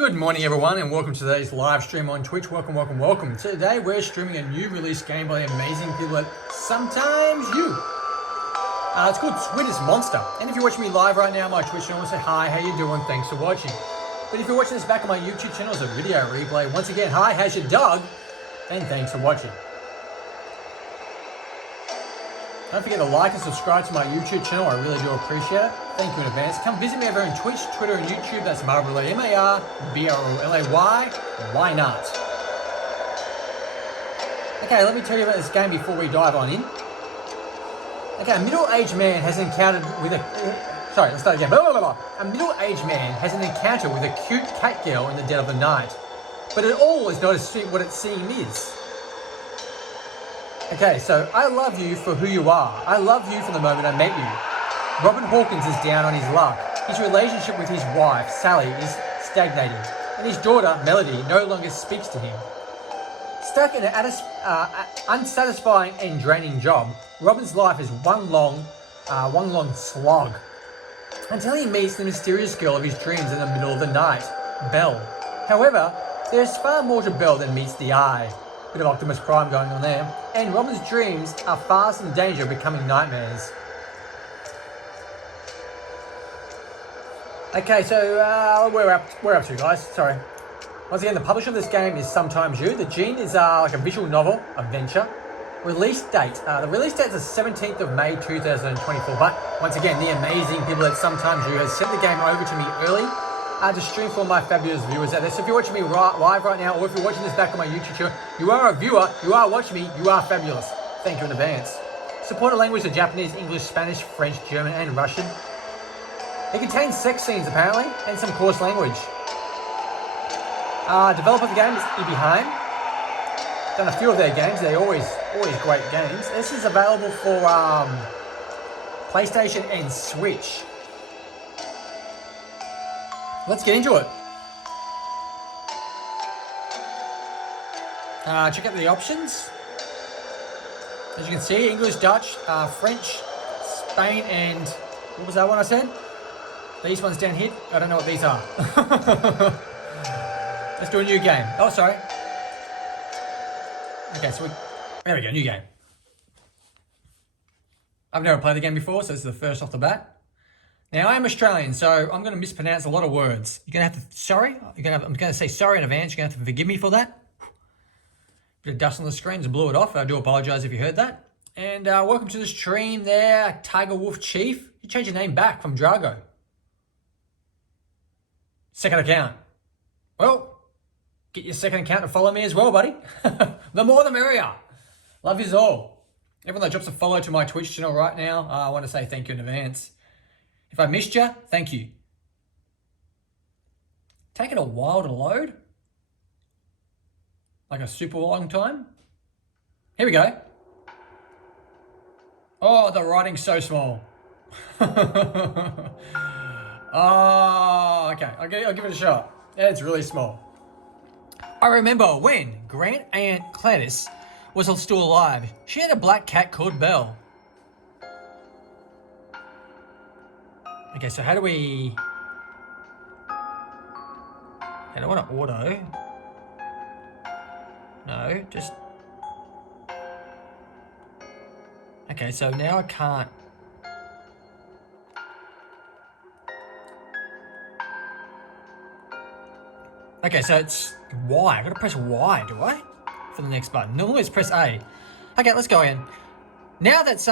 Good morning everyone and welcome to today's live stream on Twitch. Welcome. Today we're streaming a new release game by the amazing people at Sometimes You. It's called Sweetest Monster. And if you're watching me live right now on my Twitch channel, say hi, how you doing? Thanks for watching. But if you're watching this back on my YouTube channel as a video replay, once again, hi, how's your dog? And thanks for watching. Don't forget to like and subscribe to my YouTube channel. I really do appreciate it. Thank you in advance. Come visit me over on Twitch, Twitter, and YouTube. That's Marbrolay, Marbrolay. Why not? Okay, let me tell you about this game before we dive on in. Okay, a middle-aged man has encountered with a... Sorry, let's start again. A middle-aged man has an encounter with a cute cat girl in the dead of the night. But it all is not as what it seems. Okay, so I love you for who you are. I love you from the moment I met you. Robin Hawkins is down on his luck. His relationship with his wife, Sally, is stagnating, and his daughter, Melody, no longer speaks to him. Stuck in an unsatisfying and draining job, Robin's life is one long slog, until he meets the mysterious girl of his dreams in the middle of the night, Belle. However, there's far more to Belle than meets the eye. Bit of Optimus Prime going on there. And Robin's dreams are fast in danger of becoming nightmares. Okay, so we're up to, guys. Sorry. Once again, the publisher of this game is Sometimes You. The gene is like a visual novel adventure. Release date. The release date is the 17th of May 2024. But once again, the amazing people at Sometimes You has sent the game over to me early. To stream for my fabulous viewers out there. So if you're watching me live right now, or if you're watching this back on my YouTube channel, you are a viewer, you are watching me, you are fabulous. Thank you in advance. Supported language are Japanese, English, Spanish, French, German, and Russian. It contains sex scenes apparently, and some coarse language. Developer of the game is ebi-hime. Done a few of their games, they're always great games. This is available for PlayStation and Switch. Let's get into it. Check out the options. As you can see, English, Dutch, French, Spain, and what was that one I said? These ones down here. I don't know what these are. Let's do a new game. Oh, sorry. Okay, so there we go, new game. I've never played the game before, so this is the first off the bat. Now, I am Australian, so I'm going to mispronounce a lot of words. You're going to have to, sorry? I'm going to say sorry in advance. You're going to have to forgive me for that. Bit of dust on the screen just blew it off. I do apologise if you heard that. And welcome to the stream there, Tiger Wolf Chief. You changed your name back from Drago. Second account. Well, get your second account to follow me as well, buddy. The more the merrier. Love yous all. Everyone that drops a follow to my Twitch channel right now, I want to say thank you in advance. If I missed you, thank you. Taking a while to load? Like a super long time? Here we go. Oh, the writing's so small. Oh, okay. I'll give it a shot. Yeah, it's really small. I remember when Grant Aunt Gladys was still alive. She had a black cat called Belle. Okay, so how do we... I don't want to auto. No, just... Okay, so now I can't... Okay, so it's Y. I've got to press Y, do I? For the next button. Normally it's press A. Okay, let's go in. Now that's...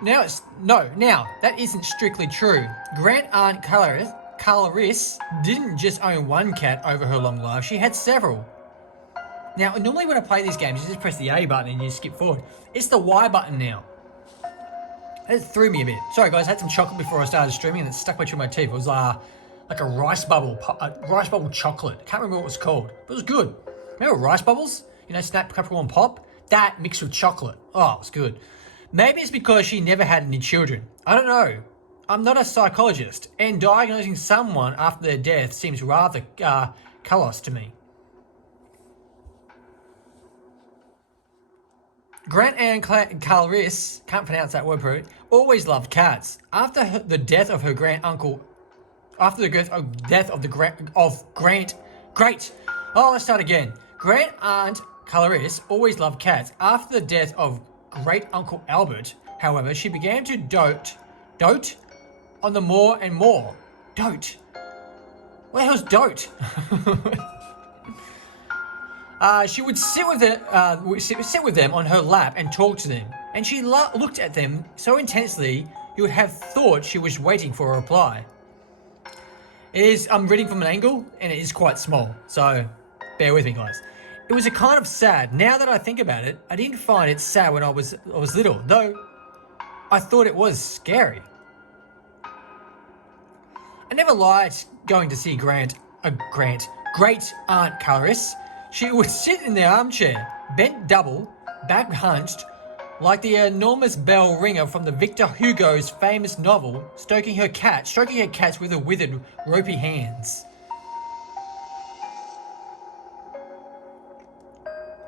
Now that isn't strictly true. Grant Aunt Clarice didn't just own one cat over her long life, she had several. Now, normally when I play these games, you just press the A button and you skip forward. It's the Y button now. It threw me a bit. Sorry guys, I had some chocolate before I started streaming and it stuck between my teeth. It was like a rice bubble chocolate. I can't remember what it was called, but it was good. Remember rice bubbles? You know, snap, crackle, and pop? That mixed with chocolate. Oh, it was good. Maybe it's because she never had any children. I don't know. I'm not a psychologist, and diagnosing someone after their death seems rather callous to me. Grant and Clarice, can't pronounce that word, always loved cats. After the death of her grand uncle After the death of Grant. Great. Oh, let's start again. Great Aunt Clarice always loved cats. After the death of Great Uncle Albert, however, she began to dote on the more and more. Dote. What the hell's dote? She would sit with them on her lap and talk to them, and she looked at them so intensely you would have thought she was waiting for a reply. I'm reading from an angle, and it is quite small, so bear with me, guys. It was a kind of sad. Now that I think about it, I didn't find it sad when I was little, though I thought it was scary. I never liked going to see Great Aunt Clarice. She would sit in the armchair, bent double, back hunched, like the enormous bell ringer from the Victor Hugo's famous novel, stroking her cats with her withered, ropey hands.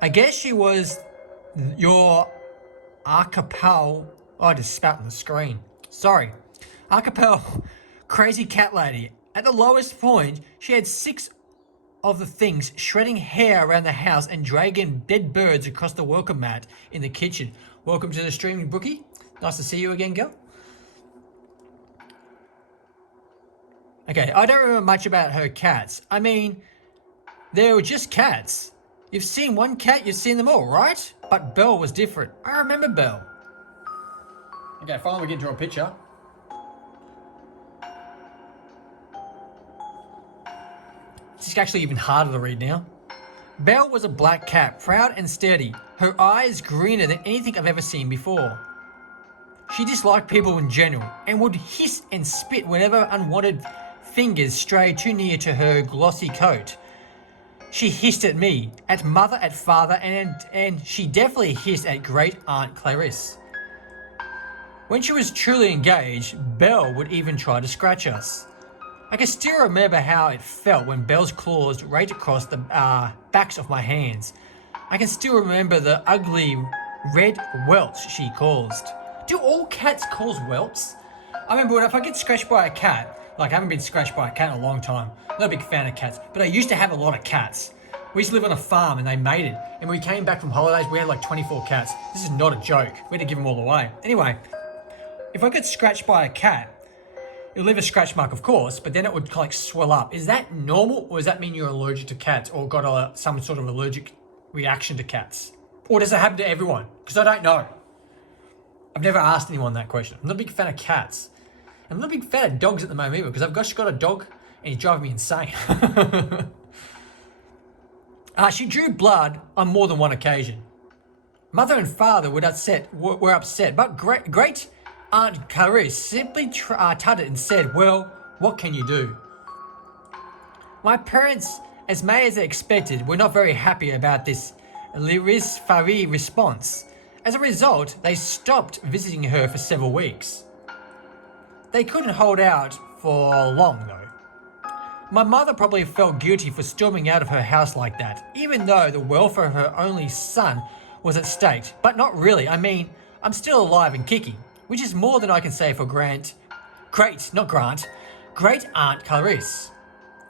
I guess she was your archipel. Oh, I just spat on the screen. Sorry. Archipel crazy cat lady. At the lowest point, she had 6 of the things shredding hair around the house and dragging dead birds across the welcome mat in the kitchen. Welcome to the stream, Brookie. Nice to see you again, girl. Okay, I don't remember much about her cats. I mean, they were just cats. You've seen one cat, you've seen them all, right? But Belle was different. I remember Belle. Okay, finally we get into a picture. It's actually even harder to read now. Belle was a black cat, proud and sturdy, her eyes greener than anything I've ever seen before. She disliked people in general and would hiss and spit whenever unwanted fingers strayed too near to her glossy coat. She hissed at me, at mother, at father, and she definitely hissed at Great Aunt Clarice. When she was truly engaged, Belle would even try to scratch us. I can still remember how it felt when Belle's claws raked across the backs of my hands. I can still remember the ugly red welts she caused. Do all cats cause welts? I remember if I get scratched by a cat, like I haven't been scratched by a cat in a long time. Not a big fan of cats, but I used to have a lot of cats. We used to live on a farm and they mated. And when we came back from holidays, we had like 24 cats. This is not a joke. We had to give them all away. Anyway, if I get scratched by a cat, it'll leave a scratch mark, of course, but then it would like swell up. Is that normal, or does that mean you're allergic to cats or got some sort of allergic reaction to cats? Or does it happen to everyone? Because I don't know. I've never asked anyone that question. I'm not a big fan of cats. I'm not a big fan of dogs at the moment either, because I've just got a dog and he's driving me insane. She drew blood on more than one occasion. Mother and father were upset, but Great Aunt Clarice simply tutted and said, well, what can you do? My parents, as may as expected, were not very happy about this Liris-Fari response. As a result, they stopped visiting her for several weeks. They couldn't hold out for long, though. My mother probably felt guilty for storming out of her house like that, even though the welfare of her only son was at stake. But not really. I mean, I'm still alive and kicking, which is more than I can say for Great Aunt Clarice.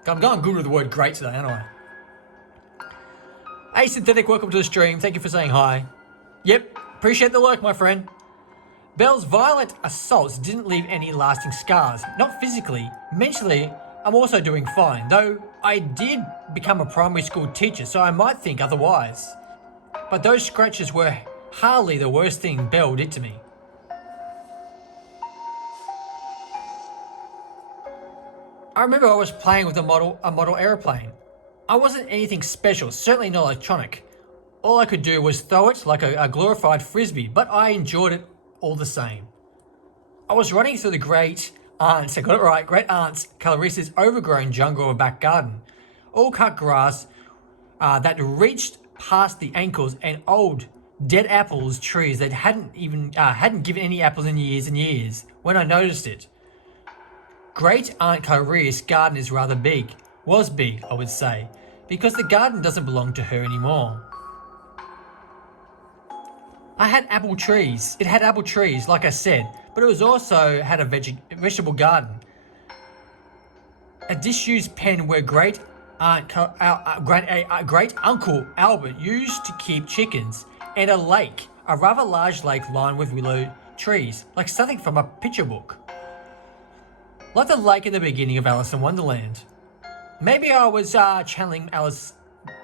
I'm going good with the word great today, aren't I? Hey, Synthetic, welcome to the stream. Thank you for saying hi. Yep, appreciate the lurk, my friend. Belle's violent assaults didn't leave any lasting scars. Not physically. Mentally, I'm also doing fine, though I did become a primary school teacher, so I might think otherwise. But those scratches were hardly the worst thing Belle did to me. I remember I was playing with a model aeroplane. I wasn't anything special, certainly not electronic. All I could do was throw it like a glorified frisbee, but I enjoyed it all the same. I was running through the Great Aunt Clarice's overgrown jungle of a back garden. All cut grass that reached past the ankles, and old dead apples trees that hadn't given any apples in years and years when I noticed it. Great Aunt Clarice's garden is rather big. Was big, I would say, because the garden doesn't belong to her anymore. It had apple trees, like I said, but it was also had a vegetable garden. a disused pen where great uncle Albert used to keep chickens, and a lake, a rather large lake lined with willow trees, like something from a picture book. Like the lake in the beginning of Alice in Wonderland. Maybe I was channeling Alice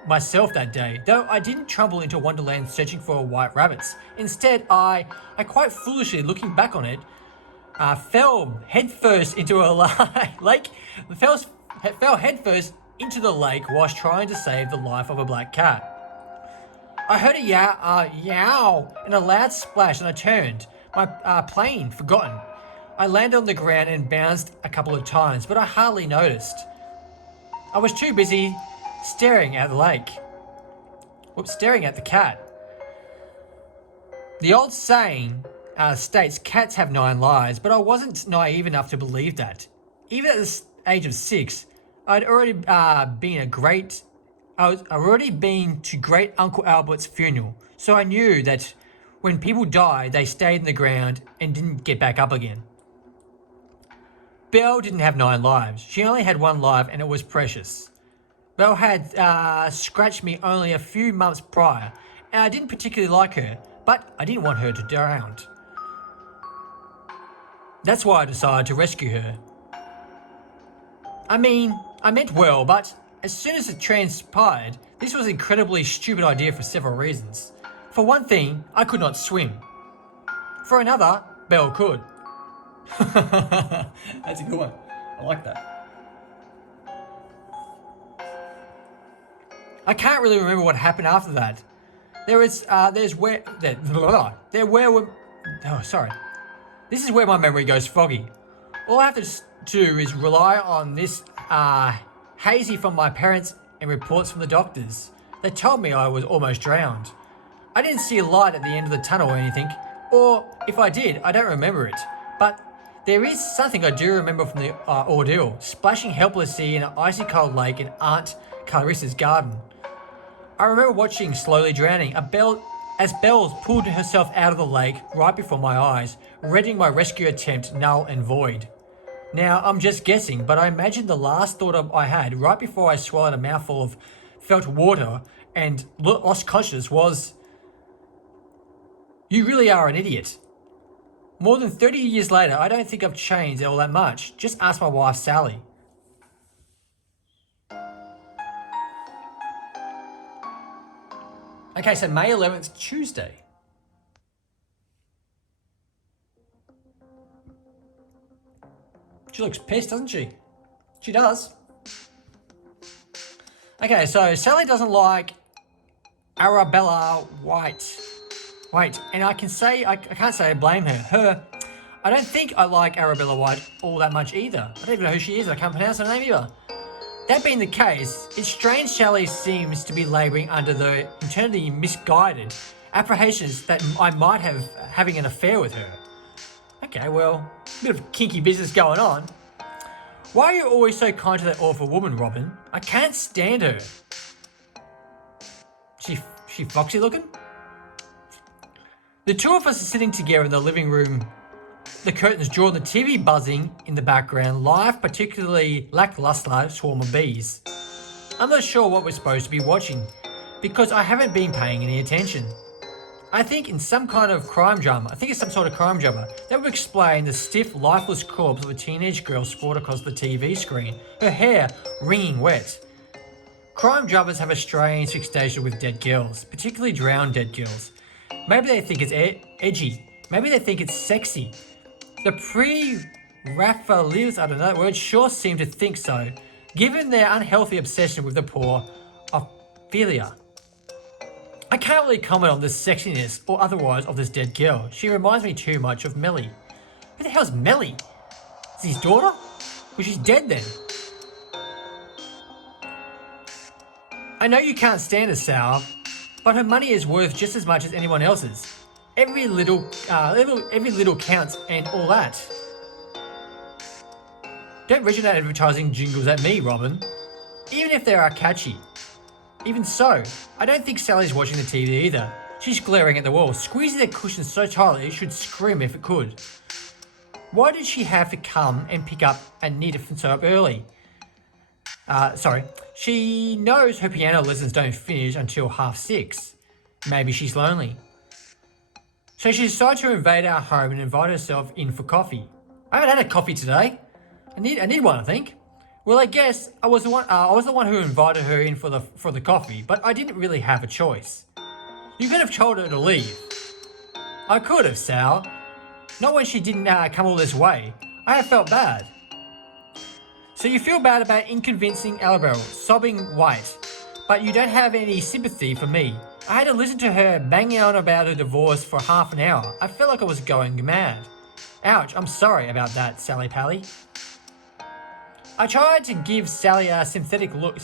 myself that day, though I didn't trundle into Wonderland searching for white rabbits. Instead, I quite foolishly, looking back on it, fell headfirst into a lake. Fell headfirst into the lake whilst trying to save the life of a black cat. I heard a yow and a loud splash, and I turned, my plane forgotten. I landed on the ground and bounced a couple of times, but I hardly noticed. I was too busy staring at the lake. Staring at the cat. The old saying states cats have 9 lives, but I wasn't naive enough to believe that. Even at the age of 6, I'd already been to Great Uncle Albert's funeral, so I knew that when people died, they stayed in the ground and didn't get back up again. Belle didn't have 9 lives. She only had 1 life, and it was precious. Belle had scratched me only a few months prior, and I didn't particularly like her, but I didn't want her to drown. That's why I decided to rescue her. I mean, I meant well, but as soon as it transpired, this was an incredibly stupid idea for several reasons. For one thing, I could not swim. For another, Belle could. That's a good one. I like that. I can't really remember what happened after that. This is where my memory goes foggy. All I have to do is rely on this hazy from my parents and reports from the doctors. They told me I was almost drowned. I didn't see a light at the end of the tunnel or anything, or if I did, I don't remember it. But there is something I do remember from the ordeal, splashing helplessly in an icy cold lake in Aunt Clarissa's garden. I remember watching slowly drowning as Belle pulled herself out of the lake right before my eyes, rendering my rescue attempt null and void. Now, I'm just guessing, but I imagine the last thought I had right before I swallowed a mouthful of felt water and lost consciousness was, "You really are an idiot." More than 30 years later, I don't think I've changed all that much. Just ask my wife, Sally. Okay, so May 11th, Tuesday. She looks pissed, doesn't she? She does. Okay, so Sally doesn't like Arabella White. Wait, and I can't say I blame her. I don't think I like Arabella White all that much either. I don't even know who she is. I can't pronounce her name either. That being the case, it's strange Sally seems to be labouring under the internally misguided apprehensions that I might have having an affair with her. Okay, well, a bit of kinky business going on. Why are you always so kind to that awful woman, Robin? I can't stand her. She foxy looking? The two of us are sitting together in the living room, the curtains drawn, the TV buzzing in the background, live, particularly lackluster swarm of bees. I'm not sure what we're supposed to be watching, because I haven't been paying any attention. I think it's some sort of crime drama. That would explain the stiff, lifeless corpse of a teenage girl sprawled across the TV screen, her hair wringing wet. Crime dramas have a strange fixation with dead girls, particularly drowned dead girls. Maybe they think it's edgy. Maybe they think it's sexy. The pre-Raphaelites, I don't know that word, sure seem to think so, given their unhealthy obsession with the poor Ophelia. I can't really comment on the sexiness or otherwise of this dead girl. She reminds me too much of Melly. Who the hell's Melly? Is he his daughter? Well, she's dead then. I know you can't stand her, Sal, but her money is worth just as much as anyone else's. Every little counts and all that. Don't resonate advertising jingles at me, Robin. Even if they are catchy. Even so, I don't think Sally's watching the TV either. She's glaring at the wall, squeezing the cushion so tightly it should scream if it could. Why did she have to come and pick up Anita from so up early? She knows her piano lessons don't finish until 6:30. Maybe she's lonely. So she decided to invade our home and invite herself in for coffee. I haven't had a coffee today. I need one, I think. Well, I guess I was the one who invited her in for the coffee, but I didn't really have a choice. You could have told her to leave. I could have, Sal. Not when she didn't come all this way. I have felt bad. So you feel bad about inconveniencing Arabelle, sobbing white, but you don't have any sympathy for me. I had to listen to her banging on about her divorce for half an hour. I felt like I was going mad. Ouch, I'm sorry about that, Sally Pally. I tried to give Sally a sympathetic look,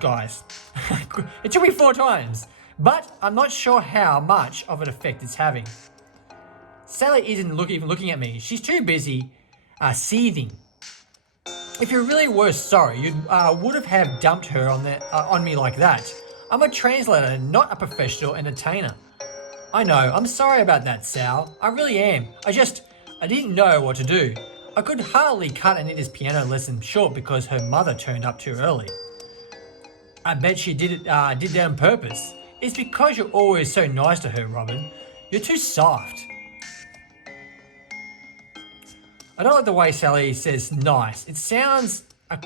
guys. It took me 4 times, but I'm not sure how much of an effect it's having. Sally isn't even looking at me. She's too busy seething. If you really were sorry, you would have dumped her on me like that. I'm a translator, not a professional entertainer. I know, I'm sorry about that, Sal. I really am. I didn't know what to do. I could hardly cut Anita's piano lesson short because her mother turned up too early. I bet she did that on purpose. It's because you're always so nice to her, Robin. You're too soft. I don't like the way Sally says nice. It sounds, I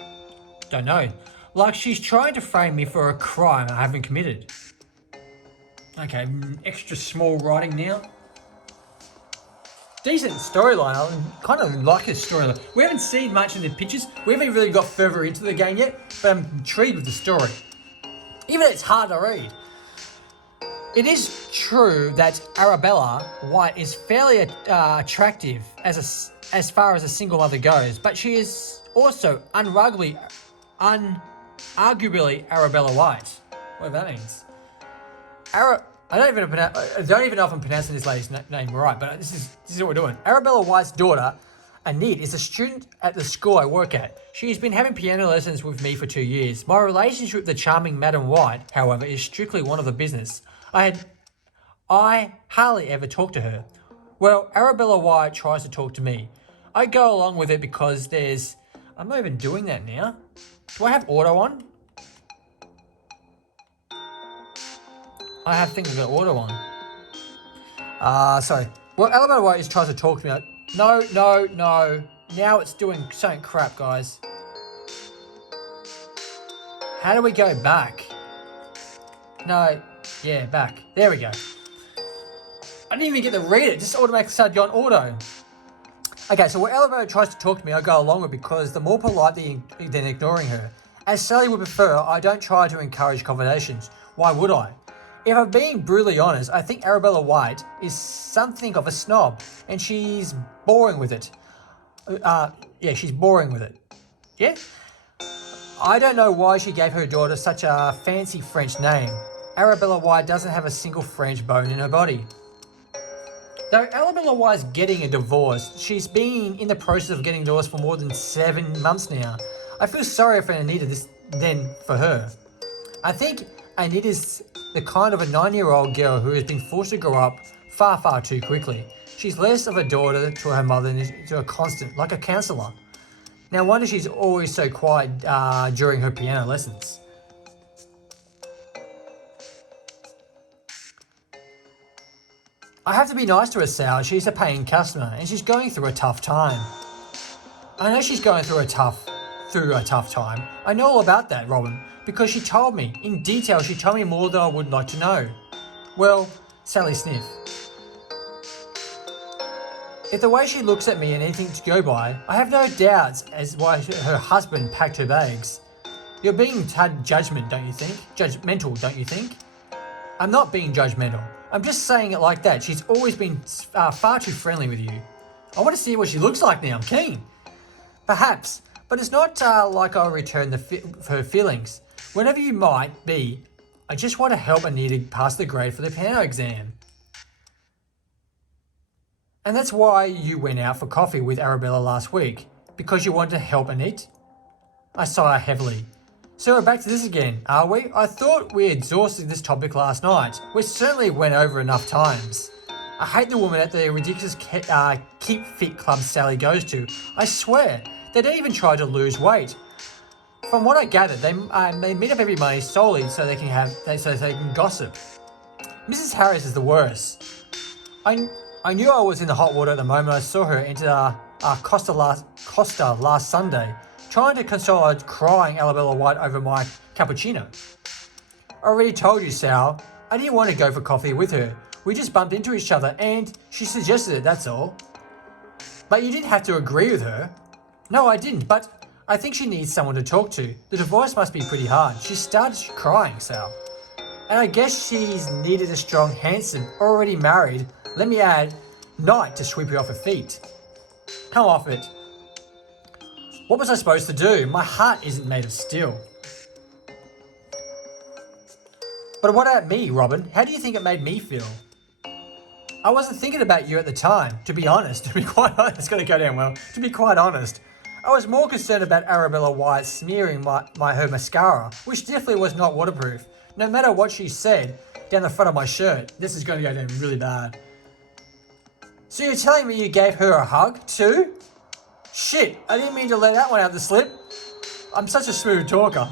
don't know, like she's trying to frame me for a crime I haven't committed. Okay, extra small writing now. Decent storyline. I kind of like his storyline. We haven't seen much in the pictures. We haven't really got further into the game yet, but I'm intrigued with the story. Even though it's hard to read. It is true that Arabella White is fairly attractive as far as a single mother goes, but she is also arguably Arabella White. Whatever that means. I don't even know if I'm pronouncing this lady's name right, but this is what we're doing. Arabella White's daughter, Enid, is a student at the school I work at. She has been having piano lessons with me for 2 years. My relationship with the charming Madam White, however, is strictly one of the business. I hardly ever talk to her. Well, Arabella White tries to talk to me. I go along with it because I'm not even doing that now. Do I have auto on? I think I've got auto on. Sorry. Well, Arabella White tries to talk to me. No. Now it's doing something crap, guys. How do we go back? No. Yeah, back. There we go. I didn't even get to read it. Just automatically started going auto. Okay, so when Arabella tries to talk to me, I go along with it because the more polite than ignoring her. As Sally would prefer, I don't try to encourage conversations. Why would I? If I'm being brutally honest, I think Arabella White is something of a snob, and she's boring with it. She's boring with it. Yeah? I don't know why she gave her daughter such a fancy French name. Arabella White doesn't have a single French bone in her body. Though Arabella White's getting a divorce, she's been in the process of getting divorced for more than 7 months now. I feel sorry for Anita than for her. I think Anita's the kind of a 9-year-old girl who has been forced to grow up far, far too quickly. She's less of a daughter to her mother than to a constant, like a counsellor. No wonder she's always so quiet during her piano lessons. I have to be nice to her, Sal. She's a paying customer and she's going through a tough time. I know she's going through a tough time. I know all about that, Robin, because she told me, in detail, she told me more than I would like to know. Well, Sally sniffed. If the way she looks at me and anything to go by, I have no doubts as why her husband packed her bags. You're being judgmental, don't you think? I'm not being judgmental. I'm just saying it like that. She's always been far too friendly with you. I want to see what she looks like now. I'm keen. Perhaps, but it's not like I'll return her feelings. Whenever you might be, I just want to help Anita pass the grade for the piano exam. And that's why you went out for coffee with Arabella last week, because you wanted to help Anita? I sigh heavily. So we're back to this again, are we? I thought we exhausted this topic last night. We certainly went over enough times. I hate the woman at the ridiculous Keep Fit club Sally goes to. I swear, they don't even try to lose weight. From what I gathered, they meet up every Monday solely so they can gossip. Mrs. Harris is the worst. I knew I was in the hot water at the moment I saw her enter Costa last Sunday, trying to console a crying Arabella White over my cappuccino. I already told you, Sal, I didn't want to go for coffee with her. We just bumped into each other and she suggested it, that's all. But you didn't have to agree with her. No, I didn't, but I think she needs someone to talk to. The divorce must be pretty hard. She started crying, Sal. And I guess she's needed a strong, handsome, already married, let me add, knight to sweep her off her feet. Come off it. What was I supposed to do? My heart isn't made of steel. But what about me, Robin? How do you think it made me feel? I wasn't thinking about you at the time, to be honest. To be quite honest, it's going to go down well. To be quite honest, I was more concerned about Arabella White smearing her mascara, which definitely was not waterproof. No matter what she said down the front of my shirt, this is going to go down really bad. So you're telling me you gave her a hug too? Shit, I didn't mean to let that one out the slip. I'm such a smooth talker.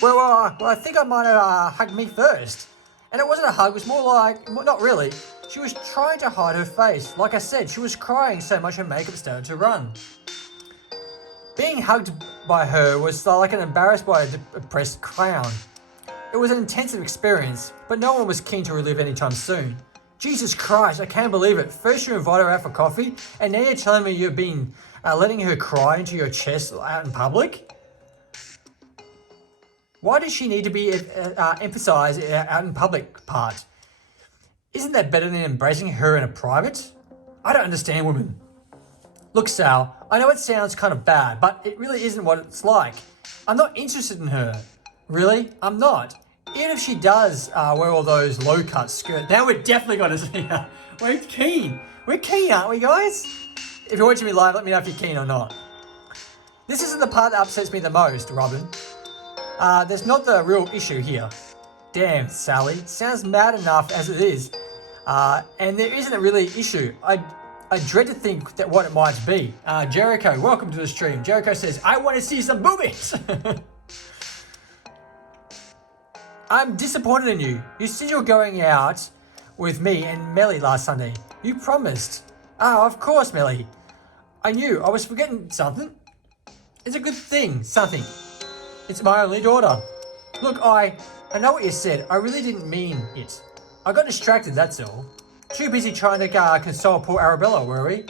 Well, I think I might have hugged me first. And it wasn't a hug, it was more like, not really. She was trying to hide her face. Like I said, she was crying so much her makeup started to run. Being hugged by her was like an embarrassed by a depressed clown. It was an intensive experience, but no one was keen to relive anytime soon. Jesus Christ, I can't believe it. First you invite her out for coffee, and now you're telling me you've been letting her cry into your chest out in public? Why does she need to be emphasised out in public part? Isn't that better than embracing her in a private? I don't understand women. Look, Sal, I know it sounds kind of bad, but it really isn't what it's like. I'm not interested in her. Really? I'm not. Even if she does wear all those low-cut skirts. Now we're definitely going to see her. We're keen. We're keen, aren't we, guys? If you're watching me live, let me know if you're keen or not. This isn't the part that upsets me the most, Robin. There's not the real issue here. Damn, Sally. Sounds mad enough as it is. And there isn't a really issue. I dread to think that what it might be. Jericho, welcome to the stream. Jericho says, I want to see some boobies. I'm disappointed in you. You said you were going out with me and Melly last Sunday. You promised. Oh, of course, Melly. I knew. I was forgetting something. It's a good thing, something. It's my only daughter. Look, I know what you said. I really didn't mean it. I got distracted, that's all. Too busy trying to console poor Arabella, were we?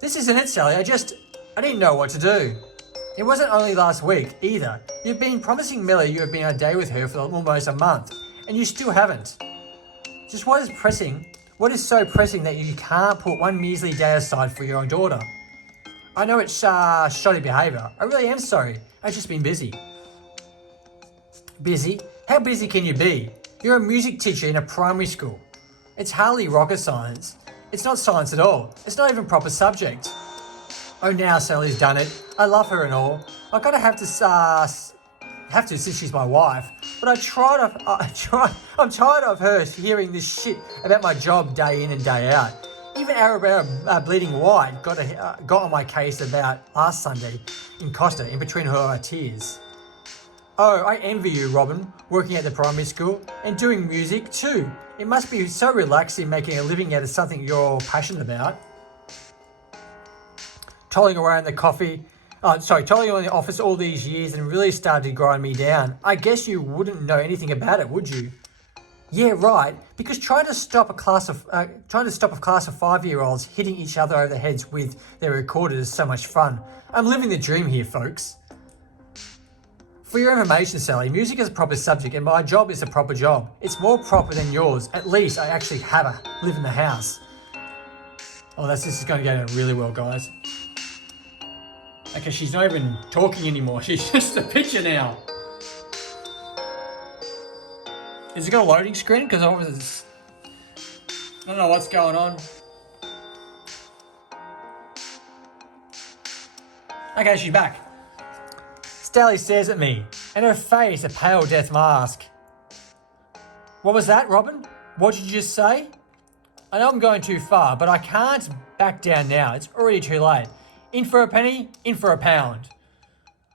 This isn't it, Sally. I didn't know what to do. It wasn't only last week, either. You've been promising Millie you have been on a day with her for almost a month, and you still haven't. Just what is so pressing that you can't put one measly day aside for your own daughter? I know it's shoddy behaviour. I really am sorry. I've just been busy. Busy? How busy can you be? You're a music teacher in a primary school. It's hardly rocket science. It's not science at all. It's not even a proper subject. Oh, now Sally's done it. I love her and all. I'm gonna have to since she's my wife. But I'm tired of her hearing this shit about my job day in and day out. Even Arabella Bleeding White got on my case about last Sunday in Costa in between her tears. Oh, I envy you, Robin, working at the primary school and doing music too. It must be so relaxing making a living out of something you're passionate about. Tolling around the tolling around the office all these years and really started to grind me down. I guess you wouldn't know anything about it, would you? Yeah, right. Because trying to stop a class of 5-year-olds hitting each other over the heads with their recorders is so much fun. I'm living the dream here, folks. For your information, Sally, music is a proper subject and my job is a proper job. It's more proper than yours. At least I actually live in the house. Oh, this is going to go down really well, guys. Okay, she's not even talking anymore. She's just a picture now. Is it got a loading screen? Because I don't know what's going on. Okay, she's back. Sally stares at me, and her face a pale death mask. What was that, Robin? What did you just say? I know I'm going too far, but I can't back down now. It's already too late. In for a penny, in for a pound.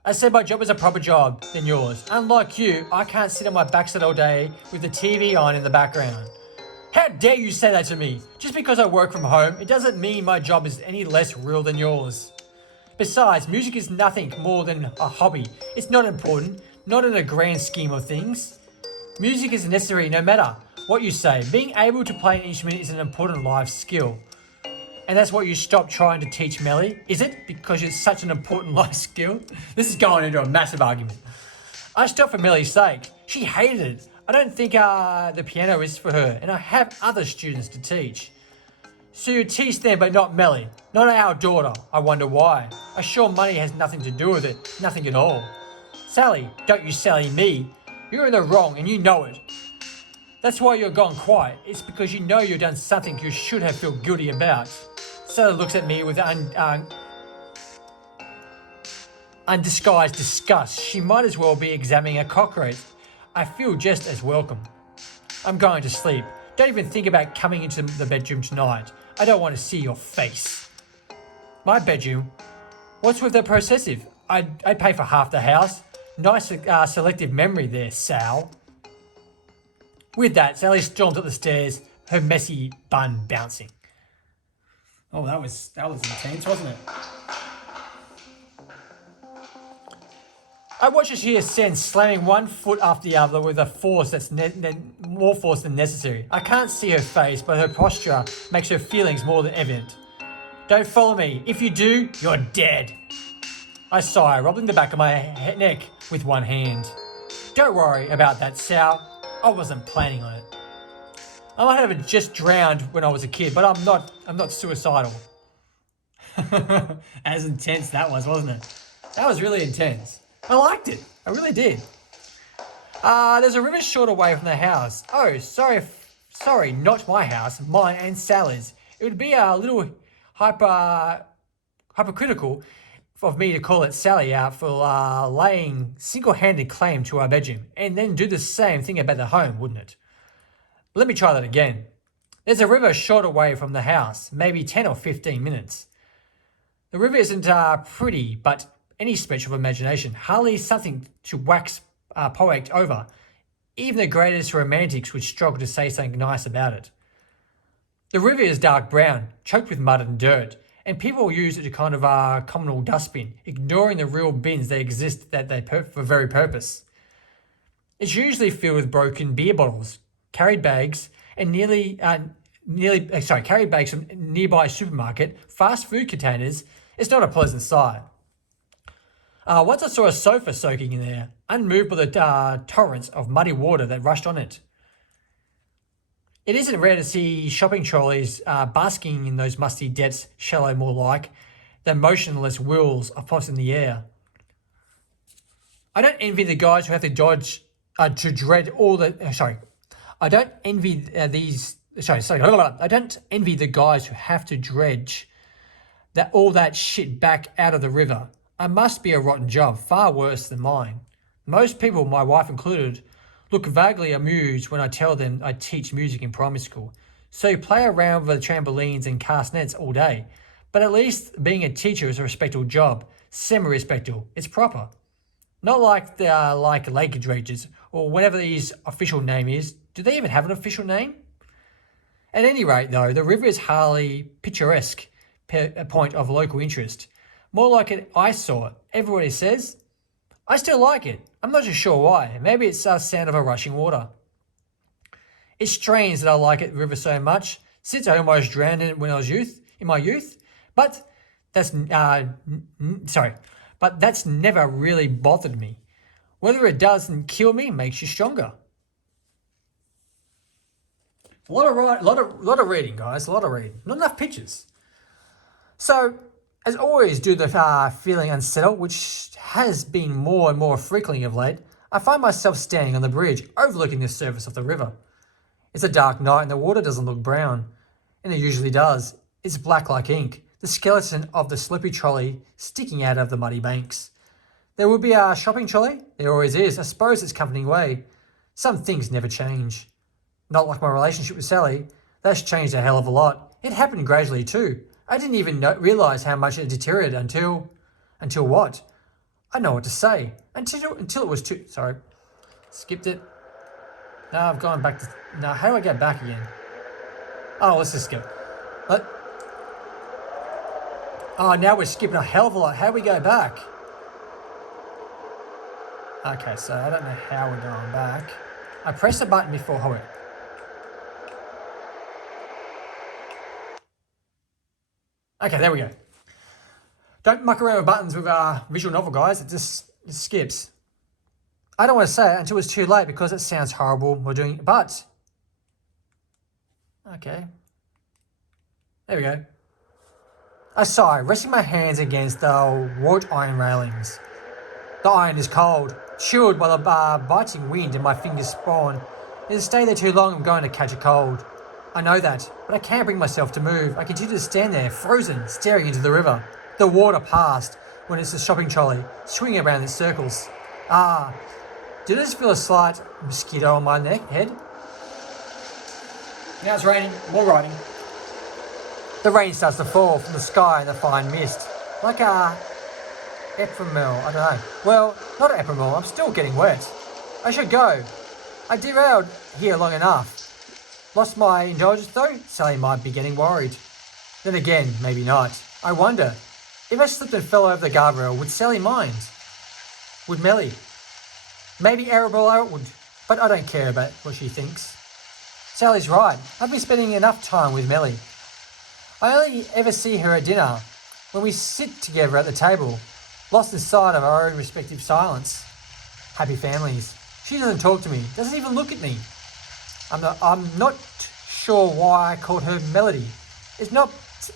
I said my job was a proper job than yours. Unlike you, I can't sit on my backside all day with the TV on in the background. How dare you say that to me? Just because I work from home, it doesn't mean my job is any less real than yours. Besides, music is nothing more than a hobby. It's not important, not in a grand scheme of things. Music is necessary no matter what you say. Being able to play an instrument is an important life skill. And that's what you stop trying to teach Melly, is it? Because it's such an important life skill? This is going into a massive argument. I stopped for Melly's sake. She hated it. I don't think the piano is for her, and I have other students to teach. So you teach them, but not Melly. Not our daughter. I wonder why. I'm sure money has nothing to do with it. Nothing at all. Sally, don't you Sally me. You're in the wrong, and you know it. That's why you're gone quiet. It's because you know you've done something you should have felt guilty about. Sally looks at me with undisguised disgust. She might as well be examining a cockroach. I feel just as welcome. I'm going to sleep. Don't even think about coming into the bedroom tonight. I don't want to see your face. My bedroom? What's with the possessive? I'd pay for half the house. Nice selective memory there, Sal. With that, Sally stormed up the stairs, her messy bun bouncing. Oh, that was intense, wasn't it? I watched as she ascends, slamming one foot after the other with a force that's more force than necessary. I can't see her face, but her posture makes her feelings more than evident. Don't follow me. If you do, you're dead. I sigh, rubbing the back of my neck with one hand. Don't worry about that, Sal. I wasn't planning on it. I might have just drowned when I was a kid, but I'm not suicidal. As intense that was, wasn't it? That was really intense. I liked it. I really did. There's a river short away from the house. Oh, sorry, not my house, mine and Sally's. It would be a little hypocritical of me to call it Sally out for laying single-handed claim to our bedroom, and then do the same thing about the home, wouldn't it? Let me try that again. There's a river short away from the house, maybe 10 or 15 minutes. The river isn't pretty, but any stretch of imagination, hardly something to wax poetic over. Even the greatest romantics would struggle to say something nice about it. The river is dark brown, choked with mud and dirt, and people use it to kind of communal dustbin, ignoring the real bins that exist for very purpose. It's usually filled with broken beer bottles, carried bags, and carried bags from nearby supermarket, fast food containers. It's not a pleasant sight. Once I saw a sofa soaking in there, unmoved by the torrents of muddy water that rushed on it. It isn't rare to see shopping trolleys basking in those musty depths, shallow more like than motionless wheels of pots in the air. I don't envy the guys who have to to dread all the. I don't envy I don't envy the guys who have to dredge all that shit back out of the river. It must be a rotten job, far worse than mine. Most people, my wife included, look vaguely amused when I tell them I teach music in primary school. So you play around with the trampolines and cast nets all day. But at least being a teacher is a respectable job. Semi-respectable. It's proper. Not like lake dredgers or whatever his official name is. Do they even have an official name? At any rate, though, the river is hardly picturesque a point of local interest. More like an eyesore, everybody says. I still like it. I'm not too sure why. Maybe it's the sound of a rushing water. It's strange that I like it river so much, since I almost drowned in it when I was in my youth. But that's never really bothered me. Whether it doesn't kill me makes you stronger. A lot of reading, guys. A lot of reading. Not enough pictures. So, as always, due to the feeling unsettled, which has been more and more frequently of late, I find myself standing on the bridge, overlooking the surface of the river. It's a dark night and the water doesn't look brown, and it usually does. It's black like ink, the skeleton of the slippery trolley sticking out of the muddy banks. There will be a shopping trolley. There always is. I suppose it's company way. Some things never change. Not like my relationship with Sally. That's changed a hell of a lot. It happened gradually too. I didn't even realise how much it deteriorated until what? I know what to say. Until it was too... Sorry. Skipped it. No, I've gone back to... No, how do I get back again? Oh, let's just skip. Oh, now we're skipping a hell of a lot. How do we go back? Okay, so I don't know how we're going back. I pressed the button before... Hold it. Okay, there we go. Don't muck around with buttons with visual novel, guys. It skips. I don't want to say it until it's too late because it sounds horrible. We're doing... But... Okay. There we go. I sigh, resting my hands against the wrought iron railings. The iron is cold, chilled by the biting wind and my fingers spawn. If I stay there too long, I'm going to catch a cold. I know that, but I can't bring myself to move. I continue to stand there, frozen, staring into the river. The water passed when it's a shopping trolley, swinging around in circles. Did I just feel a slight mosquito on my head? Now it's raining, more writing. The rain starts to fall from the sky in a fine mist, like a ephemeral, I don't know. Well, not ephemeral, I'm still getting wet. I should go. I derailed here long enough. Lost my indulgence though? Sally might be getting worried. Then again, maybe not. I wonder, if I slipped and fell over the guardrail, would Sally mind? Would Melly? Maybe Arabella would, but I don't care about what she thinks. Sally's right. I've been spending enough time with Melly. I only ever see her at dinner, when we sit together at the table, lost inside of our own respective silence. Happy families. She doesn't talk to me, doesn't even look at me. I'm not sure why I called her Melody. It's not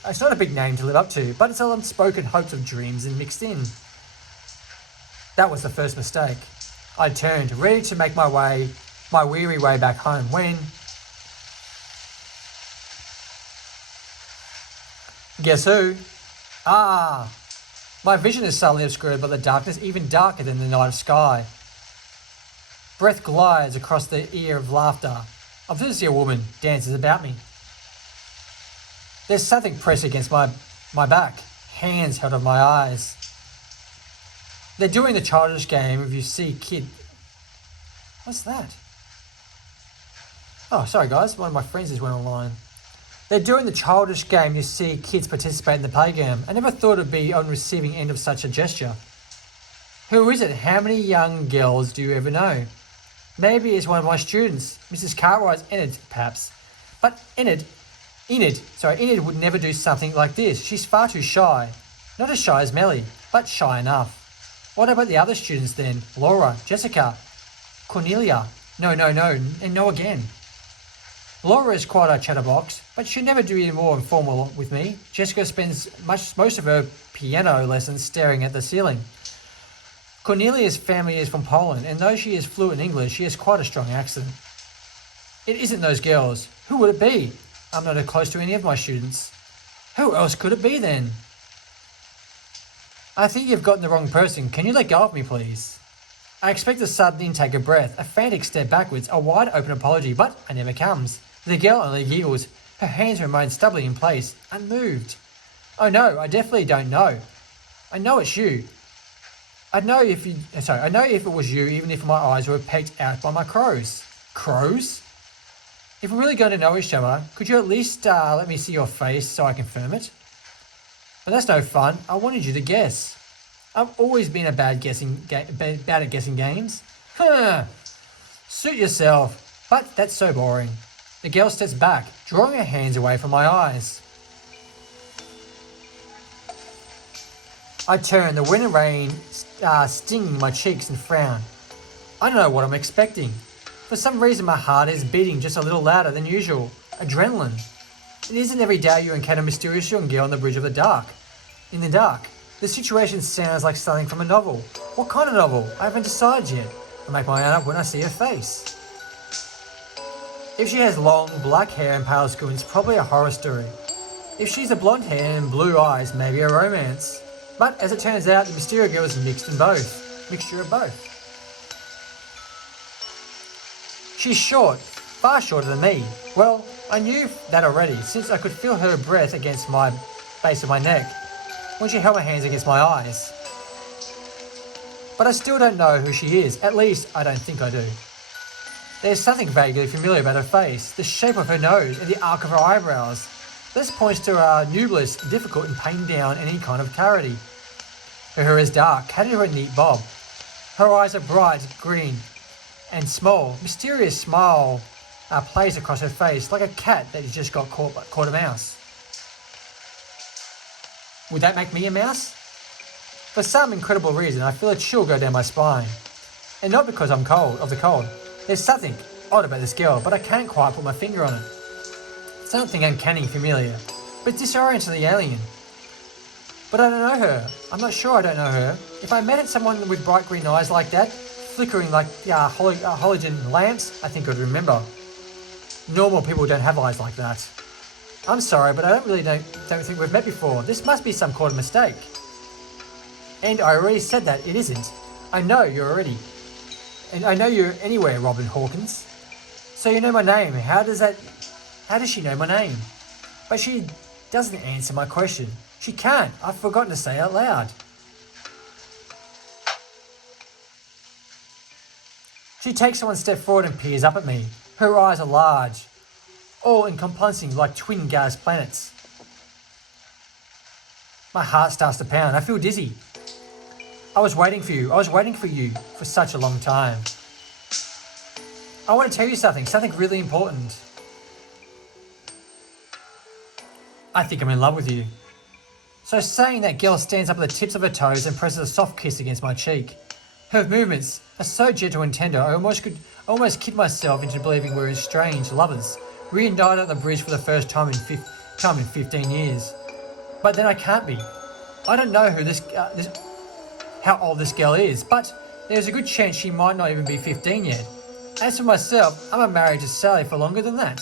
a big name to live up to, but it's all unspoken hopes of dreams and mixed in. That was the first mistake. I turned, ready to make my weary way back home when... Guess who? My vision is suddenly obscured by the darkness even darker than the night sky. Breath glides across the ear of laughter. I often see a woman dances about me. There's something pressed against my back, hands held over my eyes. They're doing the childish game if you see kid... What's that? Oh, sorry guys, one of my friends just went online. They're doing the childish game you see kids participate in the playground. I never thought it'd be on receiving end of such a gesture. Who is it? How many young girls do you ever know? Maybe it's one of my students, Mrs. Cartwright's Enid, perhaps. But Enid would never do something like this. She's far too shy. Not as shy as Melly, but shy enough. What about the other students then? Laura, Jessica, Cornelia? No, and no again. Laura is quite a chatterbox, but she'll never do any more informal with me. Jessica spends most of her piano lessons staring at the ceiling. Cornelia's family is from Poland, and though she is fluent in English, she has quite a strong accent. It isn't those girls. Who would it be? I'm not close to any of my students. Who else could it be then? I think you've gotten the wrong person. Can you let go of me, please? I expect a sudden intake of breath, a frantic step backwards, a wide open apology, but it never comes. The girl only giggles. Her hands remain stubbornly in place, unmoved. Oh no, I definitely don't know. I know it's you. I know if it was you, even if my eyes were pecked out by my crows. Crows? If we're really going to know each other, could you at least let me see your face so I confirm it? But that's no fun. I wanted you to guess. I've always been bad at guessing games. Suit yourself. But that's so boring. The girl steps back, drawing her hands away from my eyes. I turn, the wind and rain stinging my cheeks and frown. I don't know what I'm expecting. For some reason my heart is beating just a little louder than usual. Adrenaline. It isn't every day you encounter a mysterious young girl on the bridge of the dark. In the dark. The situation sounds like something from a novel. What kind of novel? I haven't decided yet. I'll make my own up when I see her face. If she has long, black hair and pale skin, it's probably a horror story. If she's a blonde hair and blue eyes, maybe a romance. But as it turns out, the mysterious girl is mixture of both. She's short, far shorter than me. Well, I knew that already, since I could feel her breath against my base of my neck when she held my hands against my eyes. But I still don't know who she is. At least, I don't think I do. There's something vaguely familiar about her face, the shape of her nose and the arc of her eyebrows. This points to a nublis difficult in painting down any kind of clarity. Her hair is dark, cut into a neat bob. Her eyes are bright green and small. Mysterious smile plays across her face like a cat that has just got caught a mouse. Would that make me a mouse? For some incredible reason, I feel a chill go down my spine. And not because I'm of the cold. There's something odd about this girl, but I can't quite put my finger on it. Something uncanny and familiar, but disorientingly alien. But I don't know her. I'm not sure I don't know her. If I met someone with bright green eyes like that, flickering like halogen lamps, I think I'd remember. Normal people don't have eyes like that. I'm sorry, but I don't think we've met before. This must be some kind of mistake. And I already said that it isn't. I know you're already. And I know you're anywhere, Robin Hawkins. So you know my name. How does she know my name? But she doesn't answer my question. She can't. I've forgotten to say it out loud. She takes one step forward and peers up at me. Her eyes are large, all-encompassing like twin gas planets. My heart starts to pound. I feel dizzy. I was waiting for you. I was waiting for you for such a long time. I want to tell you something really important. I think I'm in love with you. So saying that, girl stands up at the tips of her toes and presses a soft kiss against my cheek. Her movements are so gentle and tender, I almost kid myself into believing we're estranged lovers, reunited at the bridge for the first time in 15 years. But then I can't be. I don't know who how old this girl is, but there's a good chance she might not even be 15 yet. As for myself, I'm married to Sally for longer than that.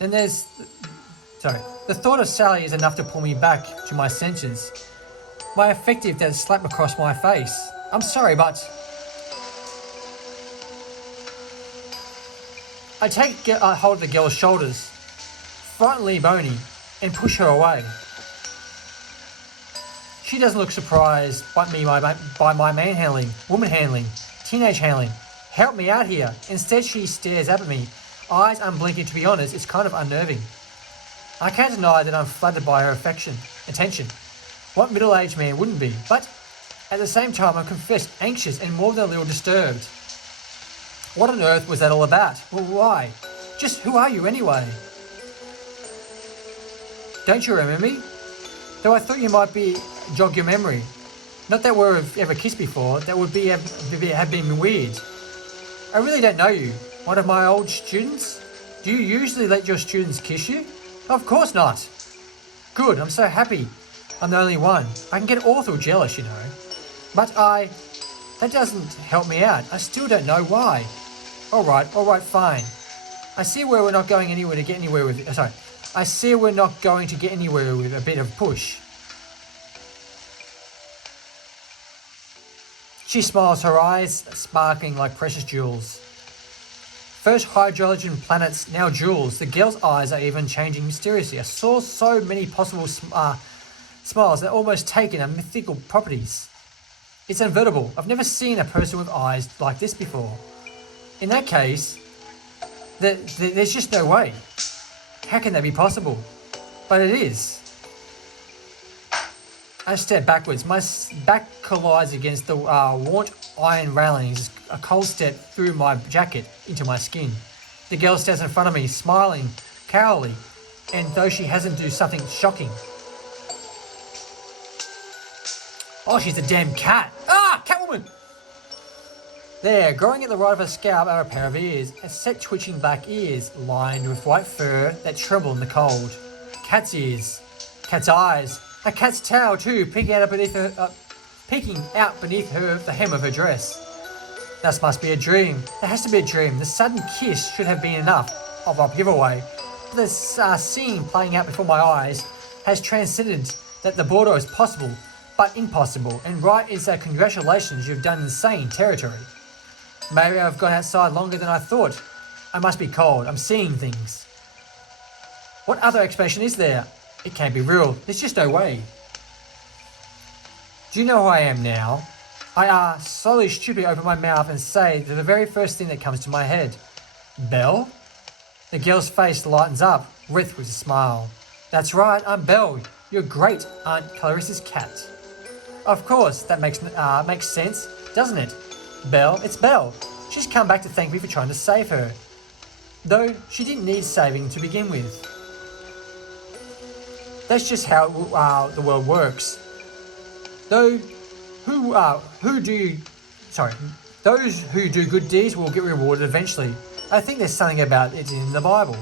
Then the thought of Sally is enough to pull me back to my senses. My affective that slapped across my face. I'm sorry, but I take hold of the girl's shoulders, frighteningly bony, and push her away. She doesn't look surprised by my woman handling, teenage handling. Help me out here. Instead, she stares up at me, eyes unblinking. To be honest, it's kind of unnerving. I can't deny that I'm flattered by her attention. What middle-aged man wouldn't be? But at the same time, I'm confessed anxious and more than a little disturbed. What on earth was that all about? Well, why? Just who are you anyway? Don't you remember me? Though I thought you might jog your memory. Not that we've ever kissed before. That would have been weird. I really don't know you. One of my old students? Do you usually let your students kiss you? Of course not. Good, I'm so happy. I'm the only one. I can get awful jealous, you know. But that doesn't help me out. I still don't know why. Alright, fine. I see where we're not going anywhere to get anywhere with I see we're not going to get anywhere with a bit of push. She smiles, her eyes sparkling like precious jewels. First hydrogen planets, now jewels. The girl's eyes are even changing mysteriously. I saw so many possible smiles that almost taken on mythical properties. It's invertible. I've never seen a person with eyes like this before. In that case, there's just no way. How can that be possible? But it is. I step backwards. My back collides against the worn iron railings. A cold step through my jacket into my skin. The girl stands in front of me, smiling, cowardly, and though she hasn't do something shocking. Oh, she's a damn cat. Catwoman! There, growing at the right of her scalp are a pair of ears, a set twitching black ears, lined with white fur that tremble in the cold. Cat's ears. Cat's eyes. A cat's tail too, peeking out beneath the hem of her dress. This must be a dream. There has to be a dream. The sudden kiss should have been enough of a giveaway. But this scene playing out before my eyes has transcended that the border is possible, but impossible. And right is that congratulations, you've done insane territory. Maybe I've gone outside longer than I thought. I must be cold. I'm seeing things. What other explanation is there? It can't be real. There's just no way. Do you know who I am now? I slowly, stupidly open my mouth and say the very first thing that comes to my head. Belle? The girl's face lightens up, wreathed with a smile. That's right, I'm Belle, your great Aunt Clarissa's cat. Of course, that makes sense, doesn't it? Belle, it's Belle. She's come back to thank me for trying to save her. Though she didn't need saving to begin with. That's just how the world works. Those who do good deeds will get rewarded eventually. I think there's something about it in the Bible.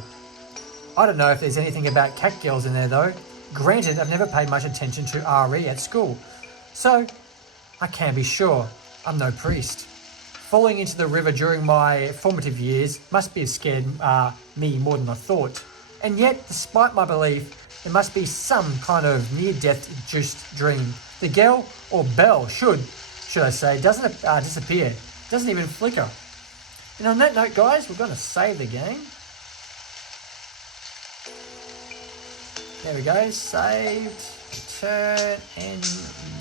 I don't know if there's anything about cat girls in there though. Granted, I've never paid much attention to RE at school, so I can't be sure. I'm no priest. Falling into the river during my formative years must have scared me more than I thought. And yet, despite my belief, there must be some kind of near-death-induced dream. The girl, or Belle, should I say, doesn't disappear. Doesn't even flicker. And on that note, guys, we're going to save the game. There we go. Saved, return, and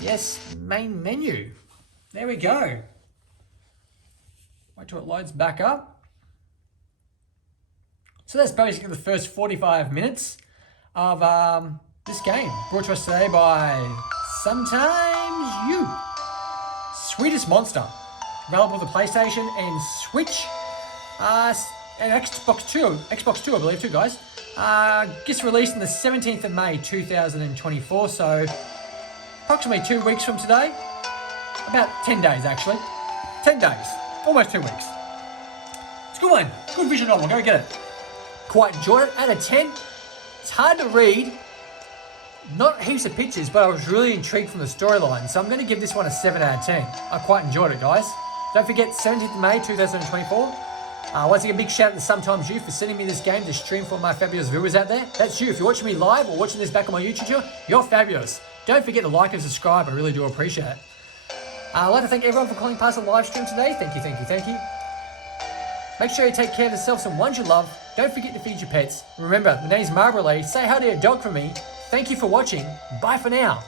yes, main menu. There we go. Wait till it loads back up. So that's basically the first 45 minutes of this game. Brought to us today by Sometimes You. Sweetest Monster. Available for the PlayStation and Switch. And Xbox 2 I believe too, guys. Gets released on the 17th of May 2024, so approximately 2 weeks from today. About 10 days actually. 10 days. Almost 2 weeks. It's a good one. Good visual novel. Go get it. Quite enjoyed it. Out of 10. It's hard to read. Not heaps of pictures, but I was really intrigued from the storyline. So I'm going to give this one a 7 out of 10. I quite enjoyed it, guys. Don't forget, 17th of May 2024. Once again, big shout out to Sometimes You for sending me this game to stream for my fabulous viewers out there. That's you. If you're watching me live or watching this back on my YouTube channel, you're fabulous. Don't forget to like and subscribe. I really do appreciate it. I'd like to thank everyone for calling past the live stream today. Thank you, thank you, thank you. Make sure you take care of yourselves and ones you love. Don't forget to feed your pets. Remember, the name's Marbrolay. Say hi to your dog for me. Thank you for watching. Bye for now.